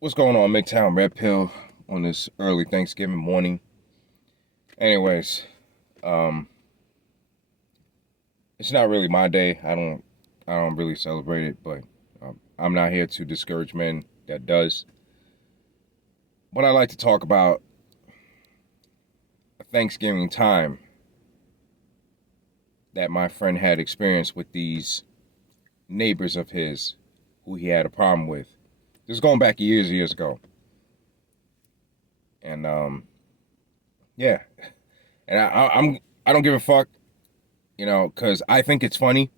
What's going on, MGTOW Red Pill, on this early Thanksgiving morning? Anyways, um, it's not really my day. I don't really celebrate it, but I'm not here to discourage men that does. But I like to talk about a Thanksgiving time that my friend had experienced with these neighbors of his who he had a problem with. This is going back years ago, and yeah, and I don't give a fuck, because I think it's funny.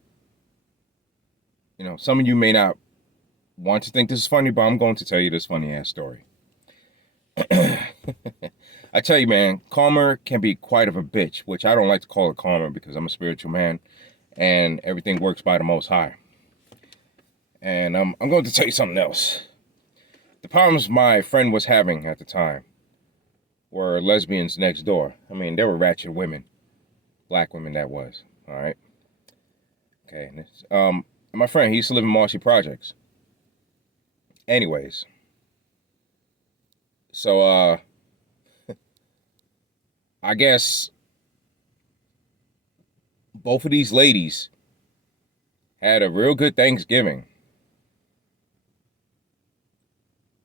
Some of you may not want to think this is funny, but I'm going to tell you this funny ass story. I tell you, man, karma can be quite of a bitch, which I don't like to call it karma because I'm a spiritual man and everything works by the Most High. And I'm going to tell you something else. The problems my friend was having at the time were lesbians next door. I mean, they were ratchet women, black women that was. All right. Okay. My friend, he used to live in Marcy Projects. Anyways, so I guess both of these ladies had a real good Thanksgiving.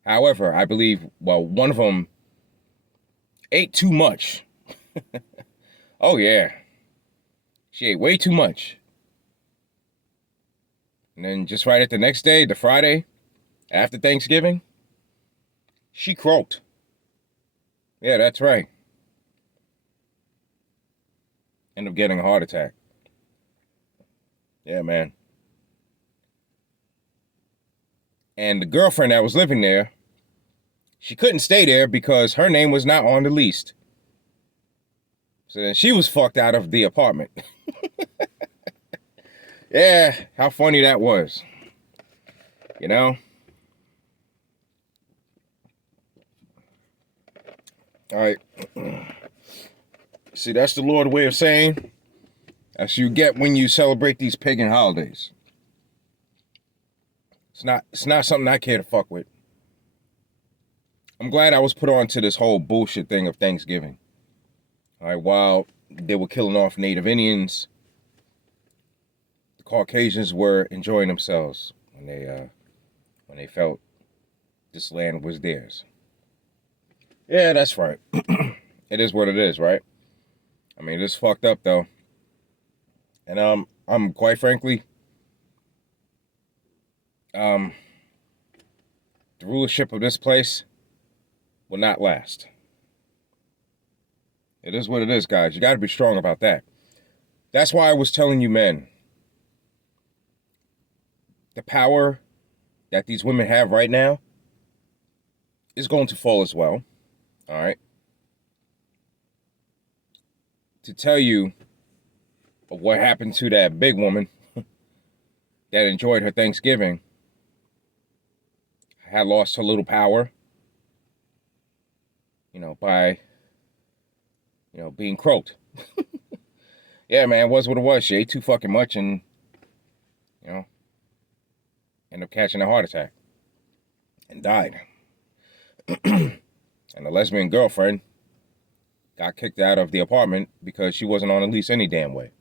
However, I believe, one of them ate too much. Oh, yeah. She ate way too much. And then just right at the next day, the Friday after Thanksgiving, she croaked. Yeah, that's right. Ended up getting a heart attack. Yeah, man. And the girlfriend that was living there, she couldn't stay there because her name was not on the lease. So then she was fucked out of the apartment. Yeah, how funny that was. You know? All right. See, that's the Lord way of saying that's you get when you celebrate these pagan holidays. It's not something I care to fuck with. I'm glad I was put on to this whole bullshit thing of Thanksgiving. All right, while they were killing off Native Indians, the Caucasians were enjoying themselves when they felt this land was theirs. Yeah, that's right. It is what it is, right? I mean, it's fucked up though. And I'm quite frankly, the rulership of this place will not last. It is what it is, guys. You got to be strong about that. That's why I was telling you, men, the power that these women have right now is going to fall as well. All right. To tell you of what happened to that big woman that enjoyed her Thanksgiving, had lost her little power, by, being croaked. Yeah, man, it was what it was. She ate too fucking much and, ended up catching a heart attack and died. And the lesbian girlfriend got kicked out of the apartment because she wasn't on a lease any damn way.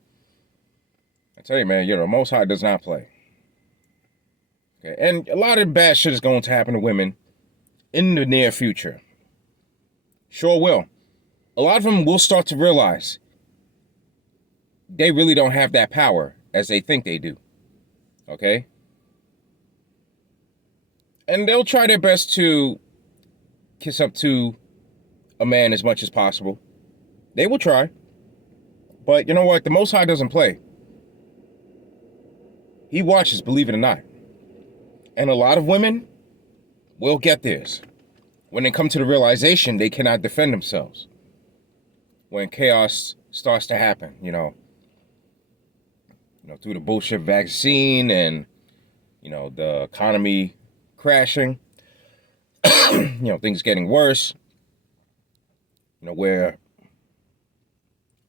I tell you, man, the Most High does not play. Okay, and a lot of bad shit is going to happen to women in the near future. Sure will. A lot of them will start to realize they really don't have that power as they think they do. Okay? And they'll try their best to kiss up to a man as much as possible. They will try. But you know what? The Most High doesn't play. He watches, believe it or not. And a lot of women will get theirs when they come to the realization they cannot defend themselves. When chaos starts to happen, through the bullshit vaccine and, the economy crashing, things getting worse, where,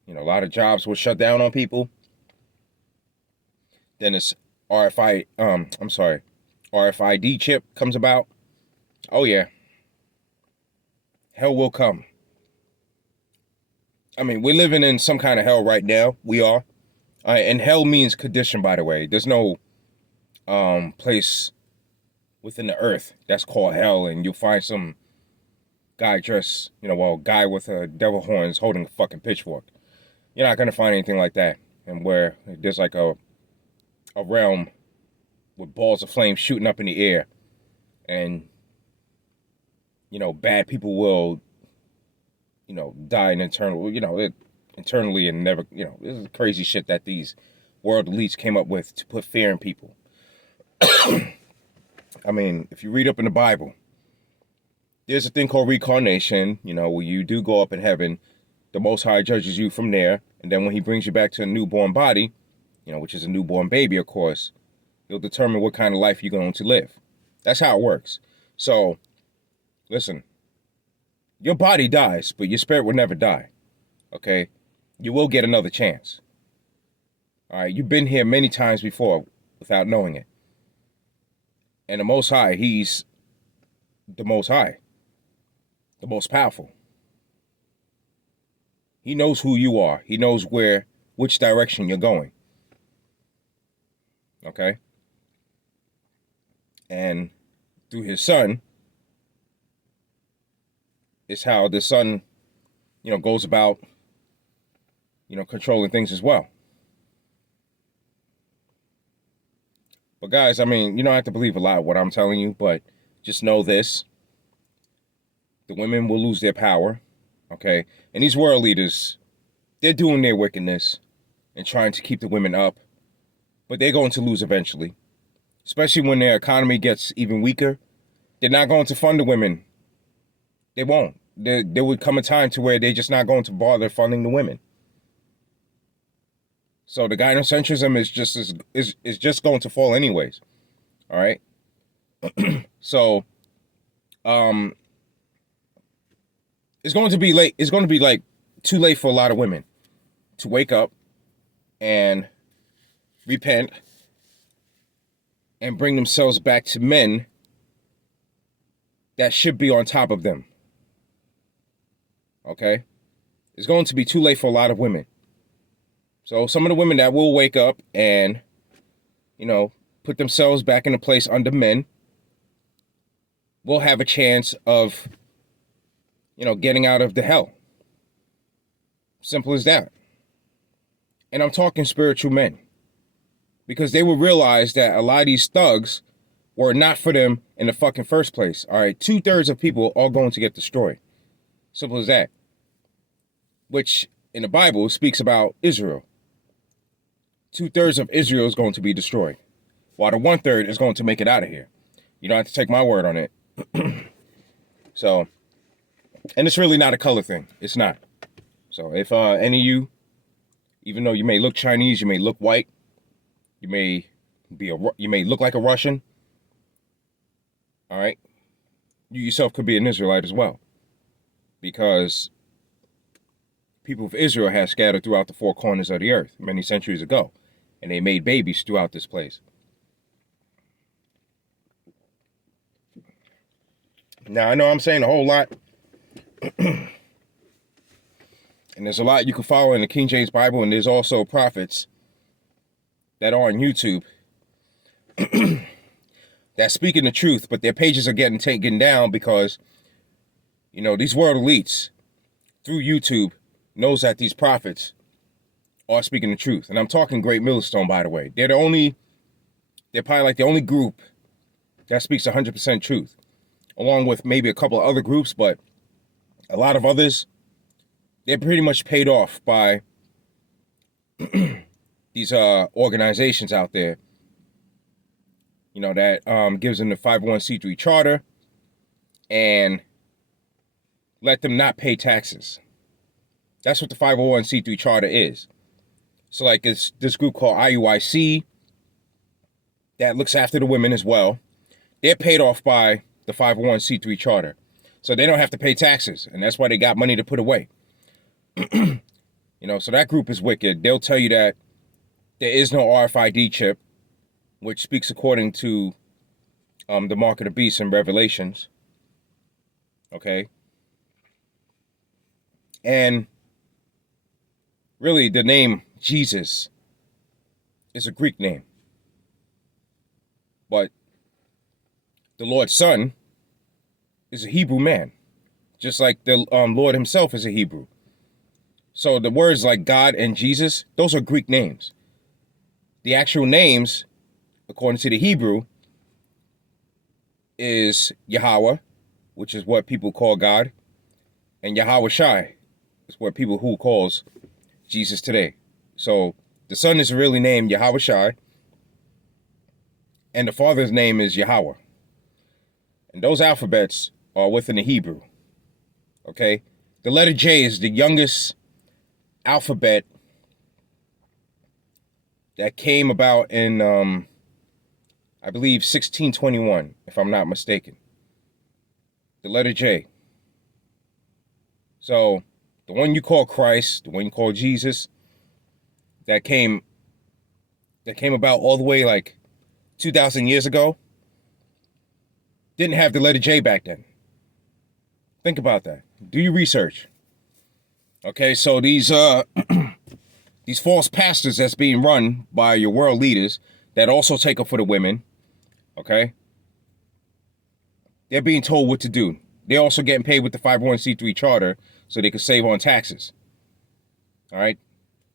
a lot of jobs were shut down on people. Then this RFID chip comes about. Oh yeah, hell will come. I mean, we're living in some kind of hell right now. We are. And hell means condition, by the way. There's no place within the earth that's called hell, and you'll find some guy dressed, guy with devil horns holding a fucking pitchfork. You're not gonna find anything like that. And where there's like a realm with balls of flame shooting up in the air, and bad people will, die in internally and never, this is crazy shit that these world elites came up with to put fear in people. I mean, if you read up in the Bible, there's a thing called reincarnation, where you do go up in heaven, the Most High judges you from there, and then when he brings you back to a newborn body, which is a newborn baby, of course, he'll determine what kind of life you're going to live. That's how it works. So, listen, your body dies, but your spirit will never die, okay? You will get another chance. All right, you've been here many times before without knowing it. And the Most High, he's the Most High, the most powerful. He knows who you are. He knows which direction you're going. Okay? And through his son, is how the son, goes about, controlling things as well. But guys, I mean, you don't have to believe a lot of what I'm telling you, but just know this. The women will lose their power, okay? And these world leaders, they're doing their wickedness and trying to keep the women up, but they're going to lose eventually, especially when their economy gets even weaker. They're not going to fund the women. They won't. There would come a time to where they're just not going to bother funding the women. So the gynocentrism is just going to fall anyways. All right. So, it's going to be late. It's going to be like too late for a lot of women to wake up and repent and bring themselves back to men that should be on top of them. Okay? It's going to be too late for a lot of women. So some of the women that will wake up and, put themselves back in a place under men will have a chance of, getting out of the hell. Simple as that. And I'm talking spiritual men. Because they will realize that a lot of these thugs were not for them in the fucking first place. All right, 2/3 of people are going to get destroyed. Simple as that. Which in the Bible speaks about Israel. 2/3 of Israel is going to be destroyed, while the 1/3 is going to make it out of here. You don't have to take my word on it. So, and it's really not a color thing. It's not. So if any of you, even though you may look Chinese, you may look white, you may look like a Russian. All right, you yourself could be an Israelite as well, because people of Israel have scattered throughout the four corners of the earth many centuries ago, and they made babies throughout this place. Now, I know I'm saying a whole lot, and there's a lot you can follow in the King James Bible, and there's also prophets that are on YouTube that's speaking the truth, but their pages are getting taken down because, these world elites, through YouTube, knows that these prophets are speaking the truth. And I'm talking Great Millstone, by the way. They're probably like the only group that speaks 100% truth, along with maybe a couple of other groups, but a lot of others, they're pretty much paid off by these organizations out there, that gives them the 501c3 charter and let them not pay taxes. That's what the 501c3 charter is. So like it's this group called IUIC that looks after the women as well. They're paid off by the 501c3 charter. So they don't have to pay taxes, and that's why they got money to put away. So that group is wicked. They'll tell you that there is no RFID chip, which speaks according to the mark of the beast in Revelations. Okay? And really, the name Jesus is a Greek name. But the Lord's Son is a Hebrew man, just like the Lord himself is a Hebrew. So the words like God and Jesus, those are Greek names. The actual names, according to the Hebrew, is Yahweh, which is what people call God, and Yahweh Shai is what people who calls Jesus today. So the Son is really named Yahweh Shai, and the Father's name is Yahweh. And those alphabets are within the Hebrew. Okay? The letter J is the youngest alphabet that came about in, I believe, 1621, if I'm not mistaken. The letter J. So the one you call Christ, the one you call Jesus, that came about all the way like 2,000 years ago, didn't have the letter J back then. Think about that. Do your research. Okay, so these these false pastors that's being run by your world leaders that also take up for the women, okay? They're being told what to do. They're also getting paid with the 501c3 charter so they can save on taxes. All right?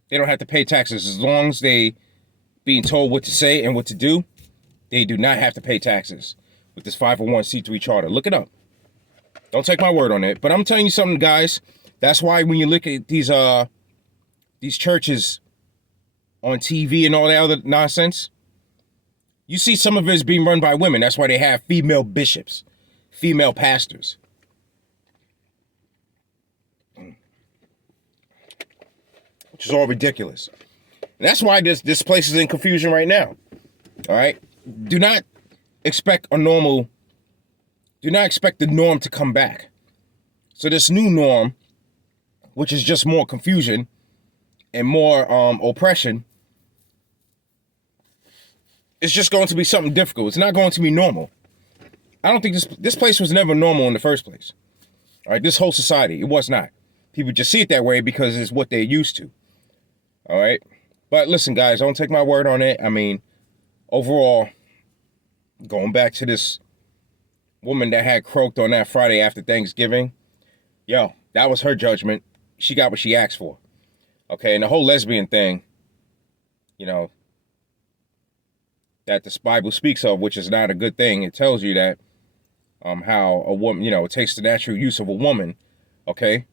They don't have to pay taxes. As long as they being told what to say and what to do, they do not have to pay taxes with this 501c3 charter. Look it up. Don't take my word on it. But I'm telling you something, guys. That's why when you look at these churches on TV and all that other nonsense, you see some of it is being run by women. That's why they have female bishops, female pastors. Which is all ridiculous. And that's why this place is in confusion right now. All right? Do not expect the norm to come back. So this new norm, which is just more confusion and more oppression, it's just going to be something difficult. It's not going to be normal. I don't think this place was never normal in the first place. All right, this whole society, it was not. People just see it that way because it's what they're used to. All right? But listen, guys, don't take my word on it. I mean, overall, going back to this woman that had croaked on that Friday after Thanksgiving, yo, that was her judgment. She got what she asked for. Okay, and the whole lesbian thing, you know, that the Bible speaks of, which is not a good thing. It tells you that how a woman, you know, it takes the natural use of a woman, okay?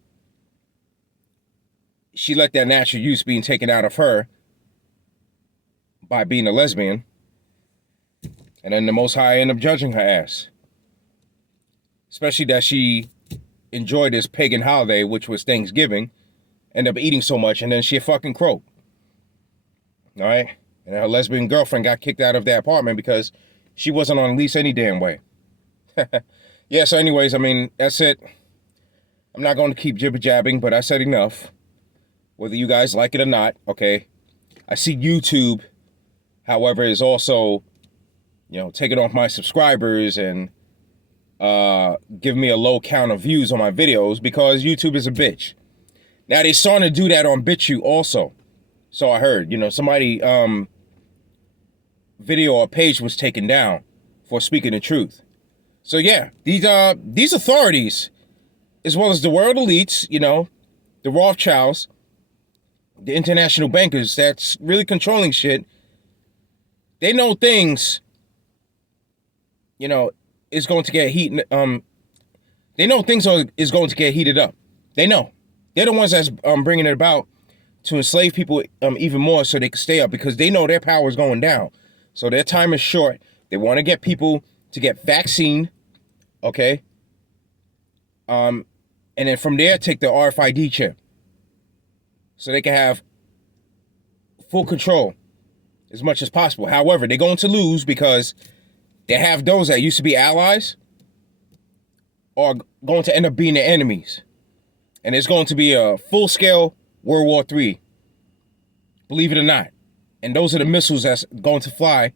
She let that natural use being taken out of her by being a lesbian, and then the Most High ended up judging her ass. Especially that she enjoyed this pagan holiday, which was Thanksgiving, ended up eating so much, and then she fucking croaked. All right? And her lesbian girlfriend got kicked out of that apartment because she wasn't on a lease any damn way. Yeah, so anyways, I mean, that's it. I'm not going to keep jibber-jabbing, but I said enough. Whether you guys like it or not, okay? I see YouTube, however, is also, you know, taking off my subscribers and giving me a low count of views on my videos because YouTube is a bitch. Now, they're starting to do that on BitChute also. So I heard, you know, somebody video or page was taken down for speaking the truth. So yeah, these authorities, as well as the world elites, you know, the Rothschilds, the international bankers that's really controlling shit, they know things, you know, is going to get heat. They know things is going to get heated up. They know. They're the ones that's bringing it about to enslave people even more so they can stay up because they know their power is going down. So their time is short. They want to get people to get vaccine, okay? And then from there, take the RFID chip so they can have full control as much as possible. However, they're going to lose because they have those that used to be allies are going to end up being their enemies. And it's going to be a full-scale World War III. Believe it or not. And those are the missiles that's going to fly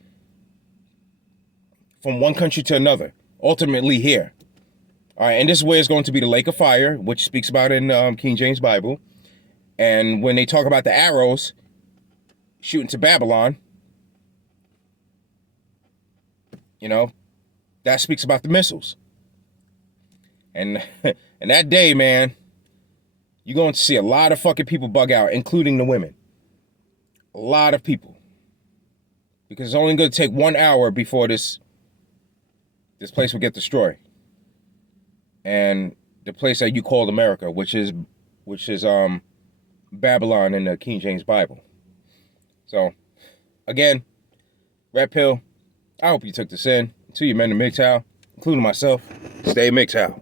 from one country to another. Ultimately here. All right, and this is where it's going to be the lake of fire, which speaks about in King James Bible. And when they talk about the arrows shooting to Babylon, you know, that speaks about the missiles. And and that day, man, you're going to see a lot of fucking people bug out, including the women. A lot of people. Because it's only going to take 1 hour before this place will get destroyed. And the place that you called America, which is Babylon in the King James Bible. So, again, Red Pill, I hope you took this in. To you men of MGTOW, including myself, stay MGTOW.